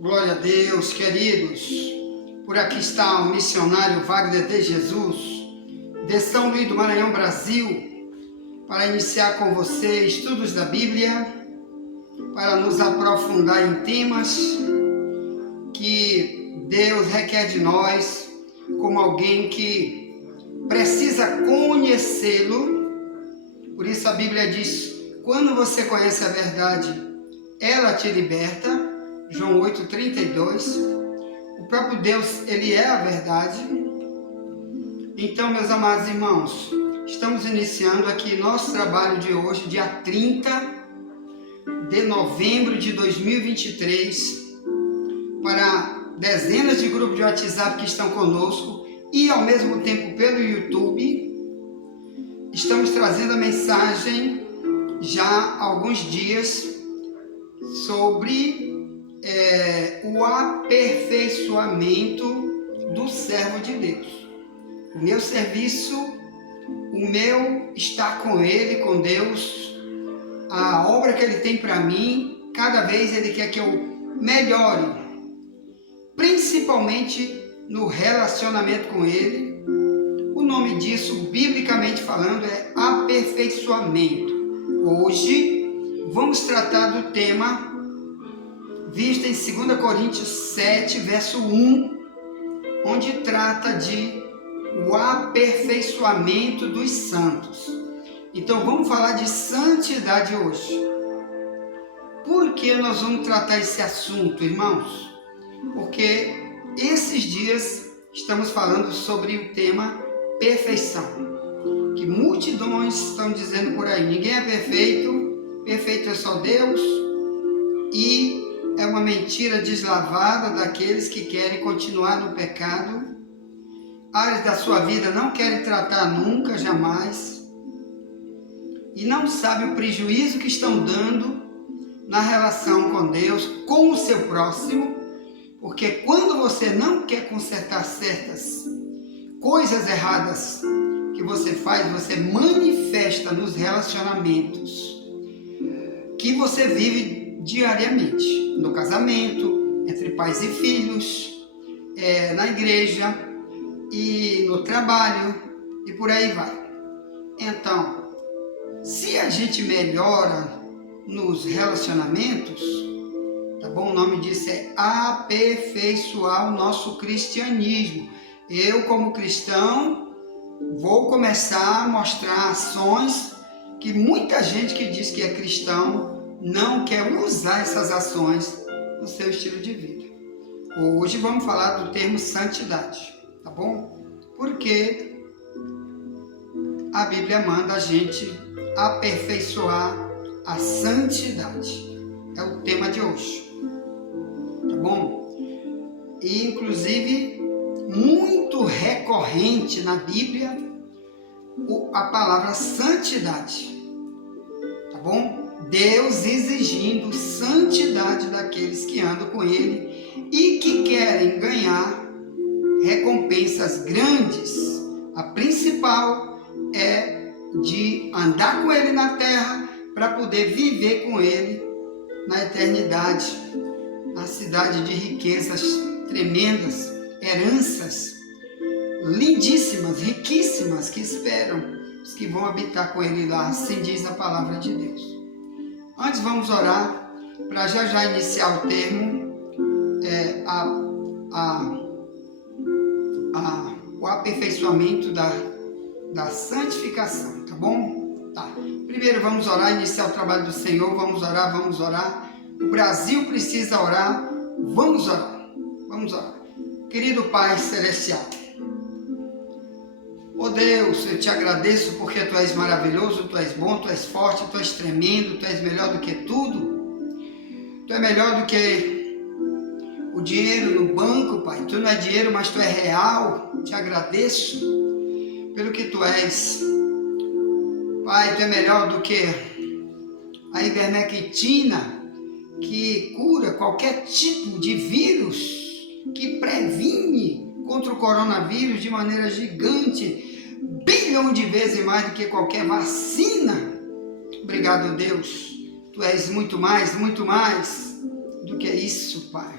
Glória a Deus, queridos. Por aqui está o missionário Wagner de Jesus, de São Luís do Maranhão, Brasil, para iniciar com você estudos da Bíblia, para nos aprofundar em temas que Deus requer de nós, como alguém que precisa conhecê-lo. Por isso a Bíblia diz: quando você conhece a verdade, ela te liberta. João 8,32. O próprio Deus, Ele é a verdade. Então, meus amados irmãos, estamos iniciando aqui nosso trabalho de hoje, dia 30 de novembro de 2023, para dezenas de grupos de WhatsApp que estão conosco e ao mesmo tempo pelo YouTube. Estamos trazendo a mensagem já há alguns dias sobre o aperfeiçoamento do servo de Deus. O meu serviço, o meu estar com Ele, com Deus, a obra que Ele tem para mim, cada vez Ele quer que eu melhore, principalmente no relacionamento com Ele. O nome disso, biblicamente falando, é aperfeiçoamento. Hoje vamos tratar do tema visto em 2 Coríntios 7, verso 1, onde trata de o aperfeiçoamento dos santos. Então vamos falar de santidade hoje. Por que nós vamos tratar esse assunto, irmãos? Porque esses dias estamos falando sobre o tema perfeição, que multidões estão dizendo por aí: ninguém é perfeito, perfeito é só Deus, e é uma mentira deslavada daqueles que querem continuar no pecado, áreas da sua vida não querem tratar nunca, jamais, e não sabem o prejuízo que estão dando na relação com Deus, com o seu próximo, porque quando você não quer consertar certas coisas erradas que você faz, você manifesta nos relacionamentos que você vive diariamente, no casamento, entre pais e filhos, na igreja e no trabalho, e por aí vai. Então, se a gente melhora nos relacionamentos, tá bom? O nome disso é aperfeiçoar o nosso cristianismo. Eu, como cristão, vou começar a mostrar ações que muita gente que diz que é cristão não quer usar essas ações no seu estilo de vida. Hoje vamos falar do termo santidade, tá bom? Porque a Bíblia manda a gente aperfeiçoar a santidade. É o tema de hoje, tá bom? E inclusive muito recorrente na Bíblia a palavra santidade, tá bom? Deus exigindo santidade daqueles que andam com Ele e que querem ganhar recompensas grandes. A principal é de andar com Ele na terra para poder viver com Ele na eternidade, na cidade de riquezas tremendas, heranças lindíssimas, riquíssimas que esperam os que vão habitar com Ele lá, assim diz a palavra de Deus. Antes vamos orar para já iniciar o termo, o aperfeiçoamento da santificação, tá bom? Tá. Primeiro vamos orar, iniciar o trabalho do Senhor, vamos orar. O Brasil precisa orar, vamos orar. Querido Pai Celestial, oh Deus, eu te agradeço porque Tu és maravilhoso, Tu és bom, Tu és forte, Tu és tremendo, Tu és melhor do que tudo. Tu é melhor do que o dinheiro no banco, Pai. Tu não é dinheiro, mas Tu é real. Te agradeço pelo que Tu és. Pai, Tu é melhor do que a ivermectina, que cura qualquer tipo de vírus, que previne contra o coronavírus de maneira gigante, bilhão de vezes mais do que qualquer vacina. Obrigado, Deus. Tu és muito mais do que isso, Pai.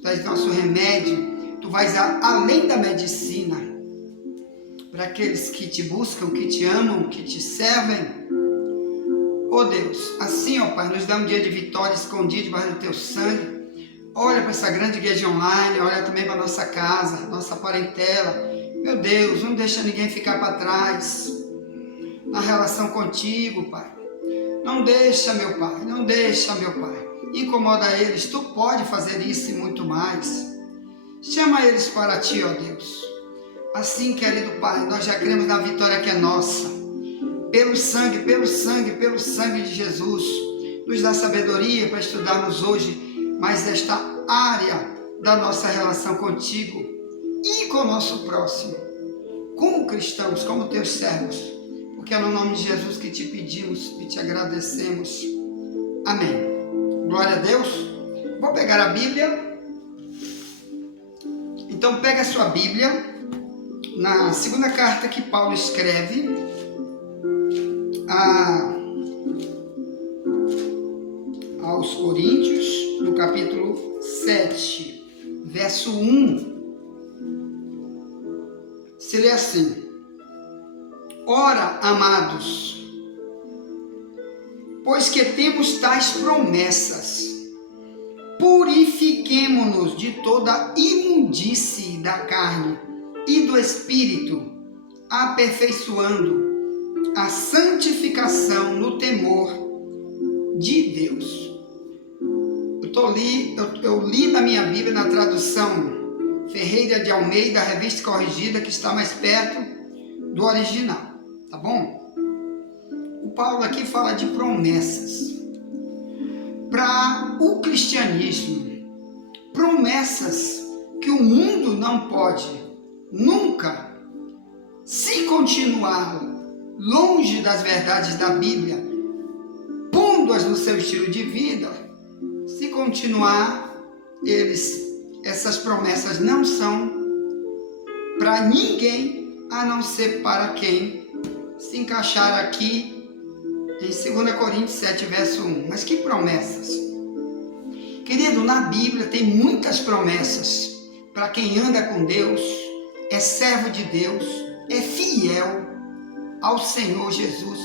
Tu és nosso remédio, Tu vais além da medicina, para aqueles que Te buscam, que Te amam, que Te servem. Oh Deus, assim, ó Pai, nos dá um dia de vitória escondido debaixo do Teu sangue. Olha para essa grande igreja online, olha também para nossa casa, nossa parentela. Meu Deus, não deixa ninguém ficar para trás na relação contigo, Pai. Não deixa, meu Pai, não deixa, meu Pai. Incomoda eles, Tu pode fazer isso e muito mais. Chama eles para Ti, ó Deus. Assim, querido Pai, nós já cremos na vitória que é nossa. Pelo sangue de Jesus. Nos dá sabedoria para estudarmos hoje mais esta área da nossa relação contigo e com o nosso próximo, como cristãos, como Teus servos, porque é no nome de Jesus que Te pedimos e Te agradecemos. Amém. Glória a Deus. Vou pegar a Bíblia. Então pega a sua Bíblia, na segunda carta que Paulo escreve aos Coríntios, no capítulo 7, verso 1, se lê assim: Ora, amados, pois que temos tais promessas, purifiquemo-nos de toda imundície da carne e do espírito, aperfeiçoando a santificação no temor de Deus. Eu li na minha Bíblia, na tradução Ferreira de Almeida, revista corrigida, que está mais perto do original, tá bom? O Paulo aqui fala de promessas. Para o cristianismo, promessas que o mundo não pode nunca, se continuar longe das verdades da Bíblia, pondo-as no seu estilo de vida, se continuar, essas promessas não são para ninguém, a não ser para quem se encaixar aqui em 2 Coríntios 7, verso 1. Mas que promessas? Querido, na Bíblia tem muitas promessas para quem anda com Deus, é servo de Deus, é fiel ao Senhor Jesus,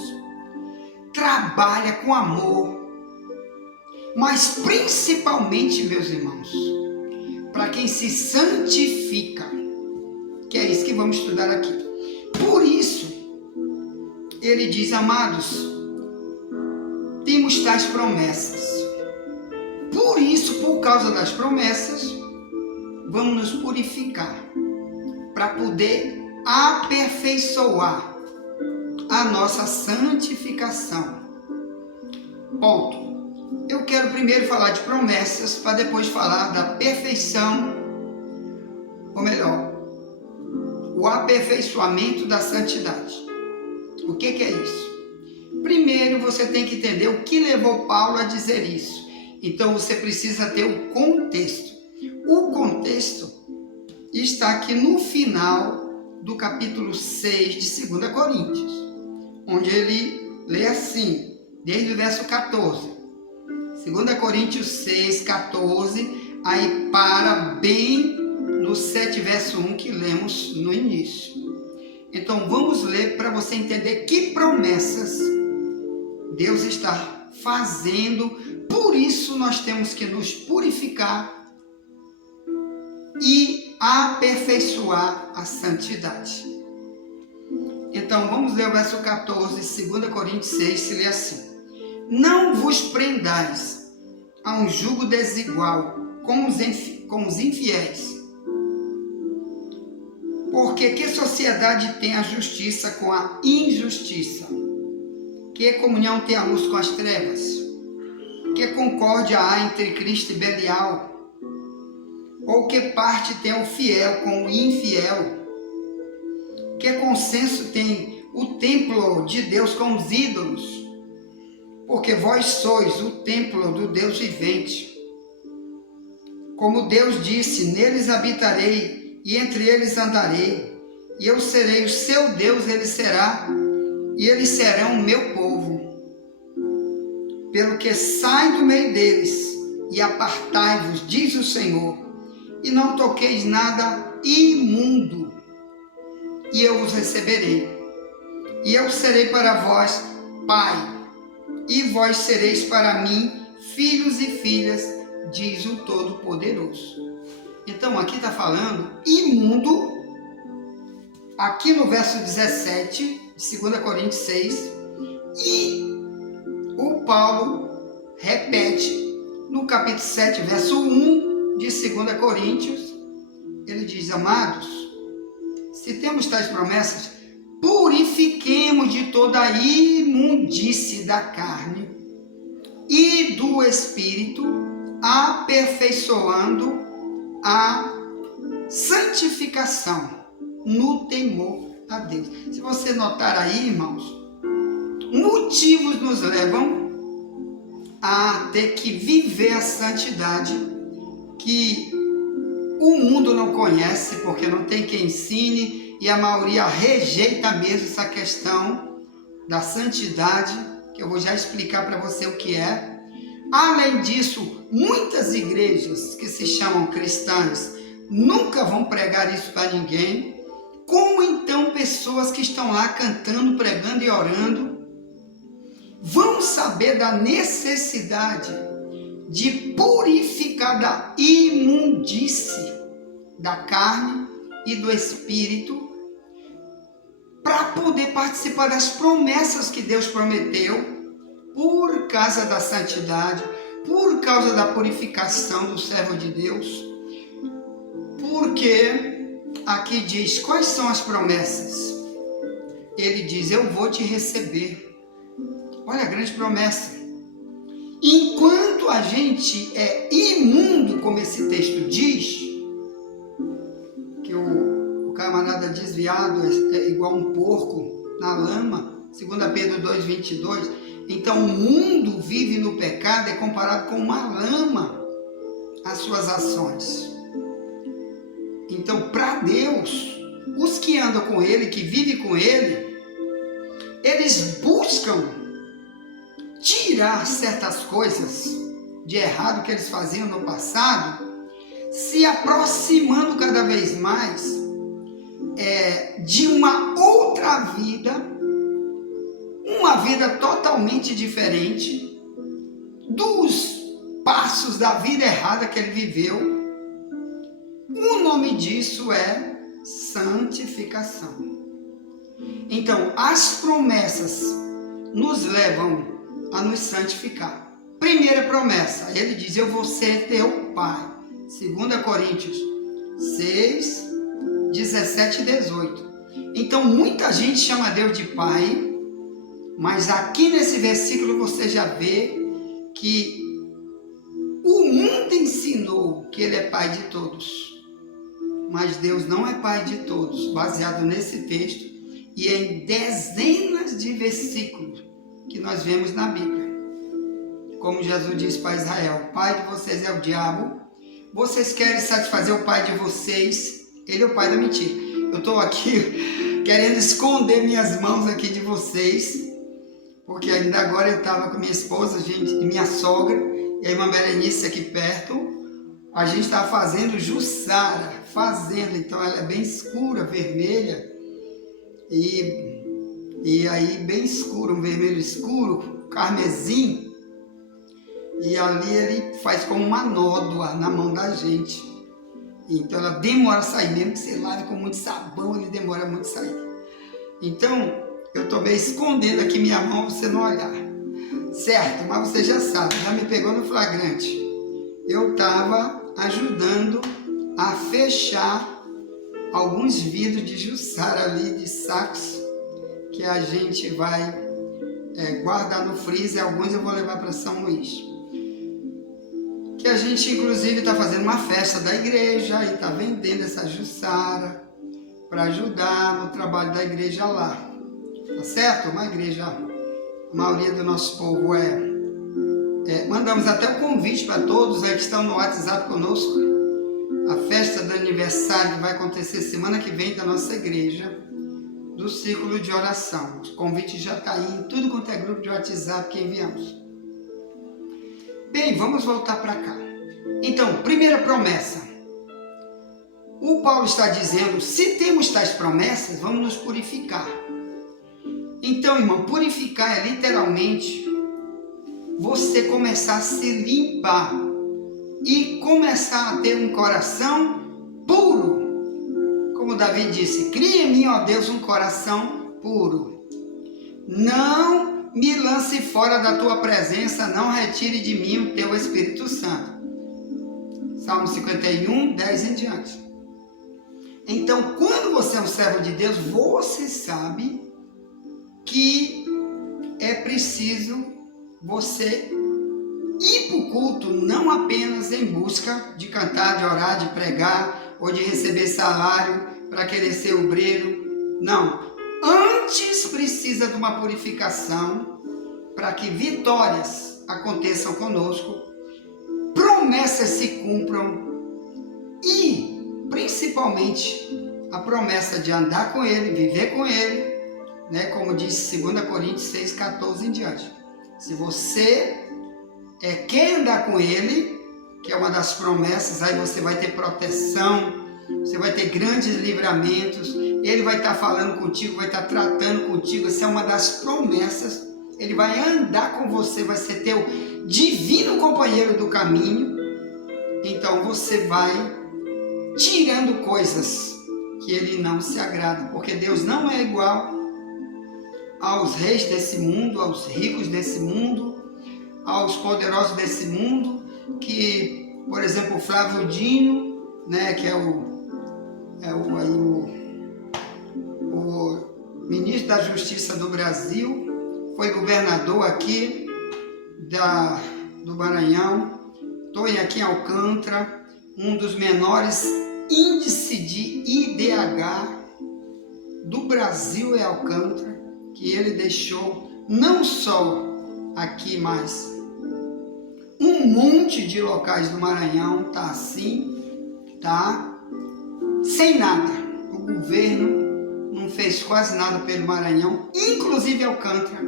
trabalha com amor, mas principalmente, meus irmãos, para quem se santifica, que é isso que vamos estudar aqui. Por isso, ele diz: amados, temos tais promessas. Por isso, por causa das promessas, vamos nos purificar para poder aperfeiçoar a nossa santificação. Ponto. Eu quero primeiro falar de promessas para depois falar da perfeição, ou melhor, o aperfeiçoamento da santidade. O que é isso? Primeiro você tem que entender o que levou Paulo a dizer isso. Então você precisa ter o contexto. O contexto está aqui no final do capítulo 6 de 2 Coríntios, onde ele lê assim, desde o verso 14. 2 Coríntios 6, 14, aí para bem no 7, verso 1 que lemos no início. Então vamos ler para você entender que promessas Deus está fazendo. Por isso nós temos que nos purificar e aperfeiçoar a santidade. Então vamos ler o verso 14, 2 Coríntios 6, se lê assim: Não vos prendais a um jugo desigual com os infiéis. Porque que sociedade tem a justiça com a injustiça? Que comunhão tem a luz com as trevas? Que concórdia há entre Cristo e Belial? Ou que parte tem o fiel com o infiel? Que consenso tem o templo de Deus com os ídolos? Porque vós sois o templo do Deus vivente. Como Deus disse, neles habitarei e entre eles andarei, e eu serei o seu Deus, e eles serão o meu povo. Pelo que sai do meio deles e apartai-vos, diz o Senhor, e não toqueis nada imundo, e eu vos receberei. E eu serei para vós pai, e vós sereis para mim filhos e filhas, diz o Todo-Poderoso. Então aqui está falando imundo, aqui no verso 17, de 2 Coríntios 6, e o Paulo repete no capítulo 7, verso 1 de 2 Coríntios, ele diz: amados, se temos tais promessas, purifiquemos de toda a imundície da carne e do espírito, aperfeiçoando a santificação no temor a Deus. Se você notar aí, irmãos, motivos nos levam a ter que viver a santidade que o mundo não conhece, porque não tem quem ensine, e a maioria rejeita mesmo essa questão da santidade, que eu vou já explicar para você o que é. Além disso, muitas igrejas que se chamam cristãs nunca vão pregar isso para ninguém. Como então pessoas que estão lá cantando, pregando e orando vão saber da necessidade de purificar da imundície da carne e do espírito para poder participar das promessas que Deus prometeu por causa da santidade, por causa da purificação do servo de Deus? Porque aqui diz, quais são as promessas? Ele diz, eu vou te receber. Olha a grande promessa. Enquanto a gente é imundo, como esse texto diz, que o camarada desviado é igual um porco na lama, 2 Pedro 2,22, então o mundo vive no pecado, é comparado com uma lama, as suas ações. Então, para Deus, os que andam com Ele, que vivem com Ele, eles buscam tirar certas coisas de errado que eles faziam no passado, se aproximando cada vez mais de uma outra vida, uma vida totalmente diferente dos passos da vida errada que ele viveu. O nome disso é santificação. Então, as promessas nos levam a nos santificar. Primeira promessa, ele diz, eu vou ser teu pai. 2 Coríntios 6, 17 e 18. Então, muita gente chama Deus de pai, mas aqui nesse versículo você já vê que o mundo ensinou que ele é pai de todos. Mas Deus não é pai de todos, baseado nesse texto e em dezenas de versículos que nós vemos na Bíblia. Como Jesus diz para Israel, o pai de vocês é o diabo, vocês querem satisfazer o pai de vocês, ele é o pai da mentira. Eu estou aqui querendo esconder minhas mãos aqui de vocês, porque ainda agora eu estava com minha esposa, gente, e minha sogra, e a irmã Berenice aqui perto, a gente estava fazendo jussara, então ela é bem escura, vermelha, e aí bem escuro, um vermelho escuro, carmesim, e ali ele faz como uma nódoa na mão da gente. Então ela demora a sair, mesmo que você lave com muito sabão, ele demora muito a sair. Então eu estou bem escondendo aqui minha mão para você não olhar, certo? Mas você já sabe, já me pegou no flagrante. Eu estava ajudando a fechar alguns vidros de jussara ali, de sacos, que a gente vai guardar no freezer. Alguns eu vou levar para São Luís. Que a gente inclusive está fazendo uma festa da igreja e está vendendo essa jussara para ajudar no trabalho da igreja lá. Tá certo? Uma igreja, a maioria do nosso povo mandamos até o convite para todos que estão no WhatsApp conosco. A festa do aniversário que vai acontecer semana que vem da nossa igreja, do círculo de oração. O convite já está aí em tudo quanto é grupo de WhatsApp que enviamos. Bem, vamos voltar para cá. Então, primeira promessa. O Paulo está dizendo, se temos tais promessas, vamos nos purificar. Então, irmão, purificar é literalmente você começar a se limpar e começar a ter um coração puro. Como Davi disse, cria em mim, ó Deus, um coração puro. Não me lance fora da tua presença, não retire de mim o teu Espírito Santo. Salmo 51, 10 em diante. Então, quando você é um servo de Deus, você sabe que é preciso você ir para o culto não apenas em busca de cantar, de orar, de pregar ou de receber salário para querer ser obreiro. Não. Antes precisa de uma purificação para que vitórias aconteçam conosco, promessas se cumpram e, principalmente, a promessa de andar com Ele, viver com Ele, né? Como diz 2 Coríntios 6, 14 em diante. Se você quer andar com Ele, que é uma das promessas, aí você vai ter proteção, você vai ter grandes livramentos, Ele vai estar falando contigo, vai estar tratando contigo, essa é uma das promessas. Ele vai andar com você, vai ser teu divino companheiro do caminho. Então você vai tirando coisas que Ele não se agrada, porque Deus não é igual aos reis desse mundo, aos ricos desse mundo, aos poderosos desse mundo, que, por exemplo, o Flávio Dino, né, que é o ministro da Justiça do Brasil, foi governador aqui do Maranhão, estou aqui em Alcântara, um dos menores índices de IDH do Brasil é Alcântara, que ele deixou não só aqui, mas um monte de locais do Maranhão tá assim, tá sem nada. O governo não fez quase nada pelo Maranhão, inclusive Alcântara.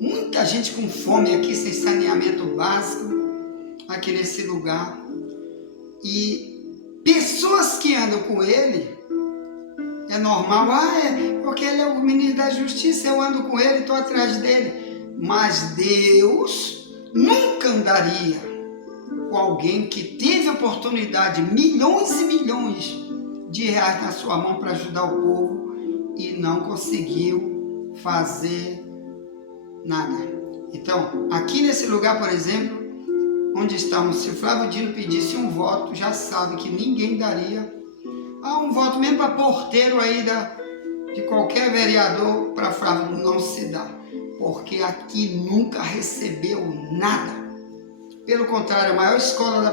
Muita gente com fome aqui, sem saneamento básico, aqui nesse lugar. E pessoas que andam com ele, é normal, porque ele é o ministro da Justiça, eu ando com ele, estou atrás dele. Mas Deus nunca andaria com alguém que teve oportunidade, milhões e milhões de reais na sua mão para ajudar o povo e não conseguiu fazer nada. Então, aqui nesse lugar, por exemplo, onde estamos, se o Flávio Dino pedisse um voto, já sabe que ninguém daria. Um voto mesmo para porteiro aí de qualquer vereador, para Flávio não se dá, porque aqui nunca recebeu nada. Pelo contrário, a maior escola da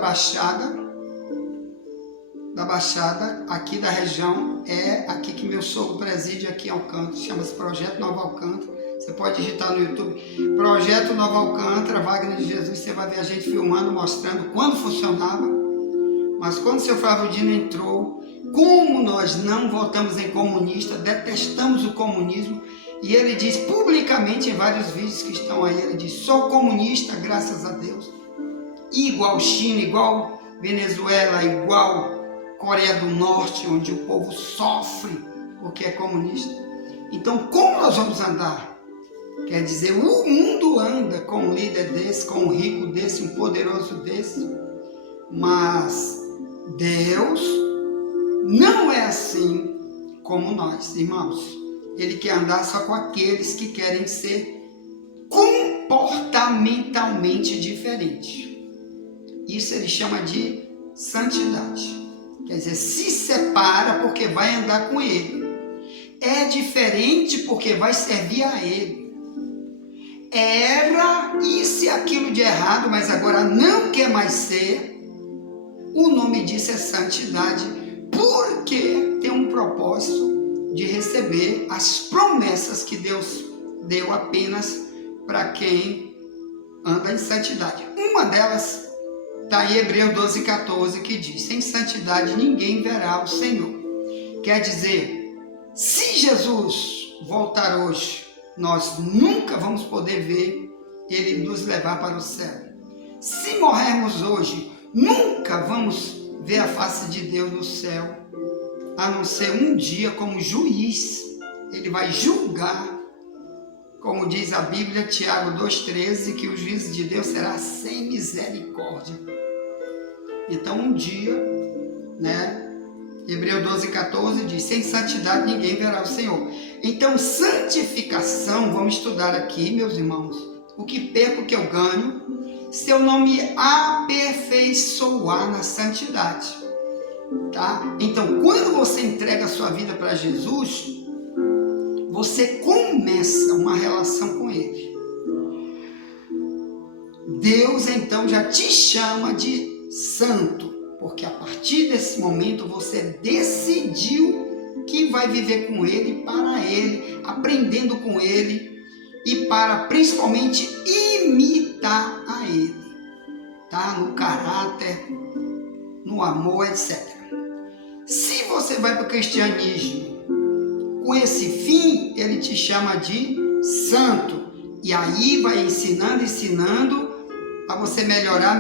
Baixada aqui da região é aqui que meu sogro preside aqui em Alcântara, chama-se Projeto Nova Alcântara. Você pode digitar no YouTube, Projeto Nova Alcântara, Wagner de Jesus, você vai ver a gente filmando, mostrando quando funcionava. Mas quando o seu Flávio Dino entrou, como nós não votamos em comunista, detestamos o comunismo, e ele diz publicamente em vários vídeos que estão aí, ele diz, sou comunista, graças a Deus, igual China, igual Venezuela, igual Coreia do Norte, onde o povo sofre porque é comunista. Então, como nós vamos andar? Quer dizer, o mundo anda com um líder desse, com um rico desse, um poderoso desse, mas Deus não é assim como nós, irmãos. Ele quer andar só com aqueles que querem ser comportamentalmente diferentes. Isso ele chama de santidade. Quer dizer, se separa porque vai andar com ele. É diferente porque vai servir a ele. Era isso e aquilo de errado, mas agora não quer mais ser. O nome disso é santidade, porque tem um propósito de receber as promessas que Deus deu apenas para quem anda em santidade. Uma delas está em Hebreus 12, 14, que diz, sem santidade ninguém verá o Senhor. Quer dizer, se Jesus voltar hoje, nós nunca vamos poder ver Ele nos levar para o céu. Se morrermos hoje, nunca vamos ver a face de Deus no céu. a não ser um dia como juiz. Ele vai julgar, como diz a Bíblia, Tiago 2,13, que o juízo de Deus será sem misericórdia. Então um dia, né? Hebreu 12,14 diz, sem santidade ninguém verá o Senhor. Então santificação, vamos estudar aqui, meus irmãos, o que perco, o que eu ganho, se eu não me aperfeiçoar na santidade. Tá? Então, quando você entrega a sua vida para Jesus, você começa uma relação com Ele. Deus, então, já te chama de santo, porque a partir desse momento você decidiu que vai viver com Ele, para Ele, aprendendo com Ele e para, principalmente, imitar a Ele, tá? No caráter, no amor, etc. Se você vai para o cristianismo com esse fim, ele te chama de santo. E aí vai ensinando a você melhorar.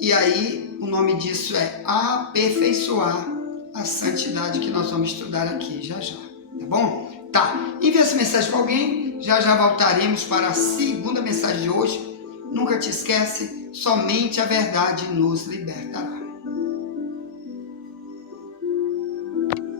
E aí o nome disso é aperfeiçoar a santidade, que nós vamos estudar aqui já. Tá bom? Tá. Envia essa mensagem para alguém. Já voltaremos para a segunda mensagem de hoje. Nunca te esquece, somente a verdade nos libertará.